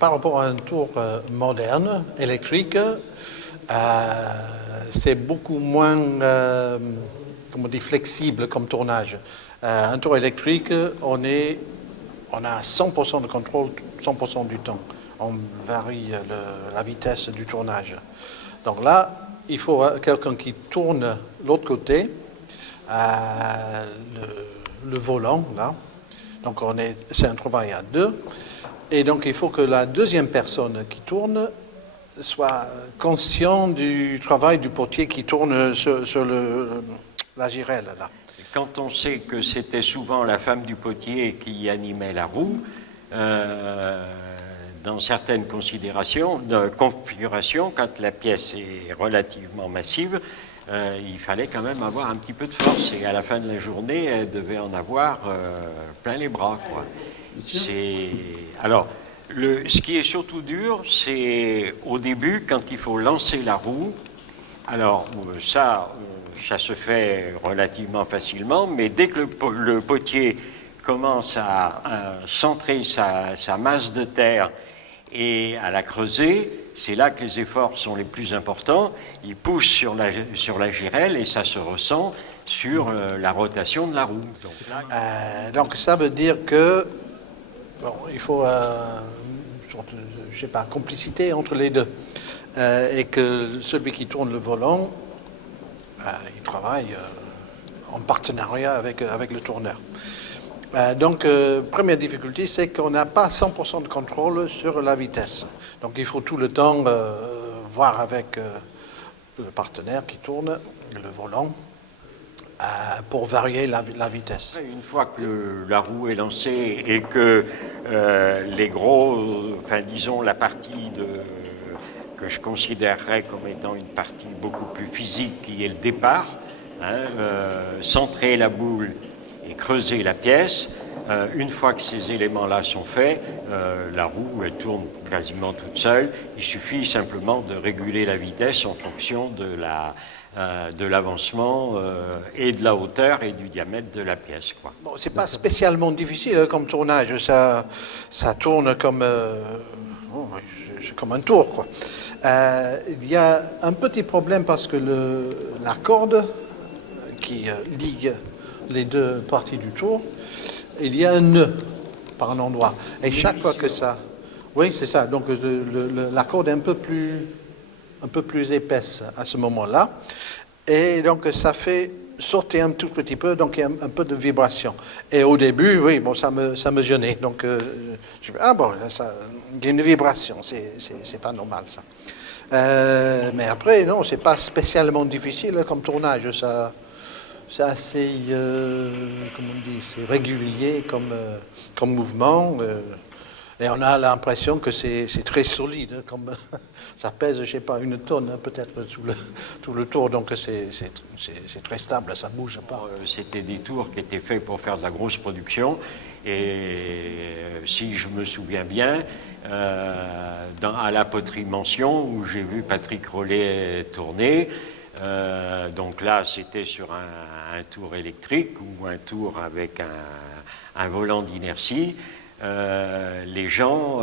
par rapport à un tour moderne, électrique, c'est beaucoup moins comment on dit, flexible comme tournage. Un tour électrique, on a 100% de contrôle 100% du temps. On varie la vitesse du tournage. Donc là, il faut quelqu'un qui tourne l'autre côté, le volant, là. Donc c'est un travail à deux. Et donc il faut que la deuxième personne qui tourne soit conscient du travail du potier qui tourne sur la girelle, là. Quand on sait que c'était souvent la femme du potier qui animait la roue, dans certaines configurations, quand la pièce est relativement massive, il fallait quand même avoir un petit peu de force. Et à la fin de la journée, elle devait en avoir plein les bras, quoi. Alors, ce qui est surtout dur, c'est au début, quand il faut lancer la roue. Alors, ça se fait relativement facilement, mais dès que le potier commence à centrer sa masse de terre et à la creuser, c'est là que les efforts sont les plus importants. Il pousse sur la girelle et ça se ressent sur la rotation de la roue. Donc ça veut dire que bon, il faut une sorte de, je sais pas, complicité entre les deux. Et que celui qui tourne le volant, il travaille en partenariat avec le tourneur. Donc, première difficulté, c'est qu'on n'a pas 100% de contrôle sur la vitesse. Donc, il faut tout le temps voir avec le partenaire qui tourne le volant pour varier la vitesse. Une fois que la roue est lancée et que disons la partie que je considérerais comme étant une partie beaucoup plus physique qui est le départ, centrer la boule et creuser la pièce. Une fois que ces éléments-là sont faits, la roue elle tourne quasiment toute seule. Il suffit simplement de réguler la vitesse en fonction de l'avancement et de la hauteur et du diamètre de la pièce, quoi. Bon, c'est pas spécialement difficile comme tournage, ça tourne comme un tour, quoi. Il y a un petit problème parce que la corde qui ligue les deux parties du tour, il y a un nœud par un endroit. Et chaque fois que ça... Oui, c'est ça. Donc la corde est un peu plus épaisse à ce moment-là. Et donc ça fait sauter un tout petit peu, donc il y a un peu de vibration. Et au début, oui, bon, ça me gênait. Donc je me dis, ah bon, il y a une vibration, c'est pas normal ça. Mais après, non, c'est pas spécialement difficile comme tournage. C'est assez, comment on dit, c'est régulier comme mouvement. Et on a l'impression que c'est très solide, comme ça pèse, je sais pas, 1 tonne peut-être tout le tour, donc c'est très stable, ça bouge pas. C'était des tours qui étaient faits pour faire de la grosse production, et si je me souviens bien, à la poterie Mention, où j'ai vu Patrick Rollet tourner, donc là c'était sur un tour électrique ou un tour avec un volant d'inertie. Les gens,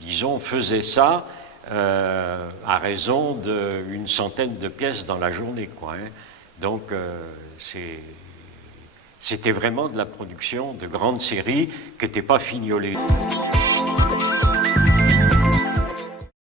disons, faisaient ça à raison d'une centaine de pièces dans la journée, quoi, hein. Donc, c'était vraiment de la production de grandes séries qui n'étaient pas fignolées.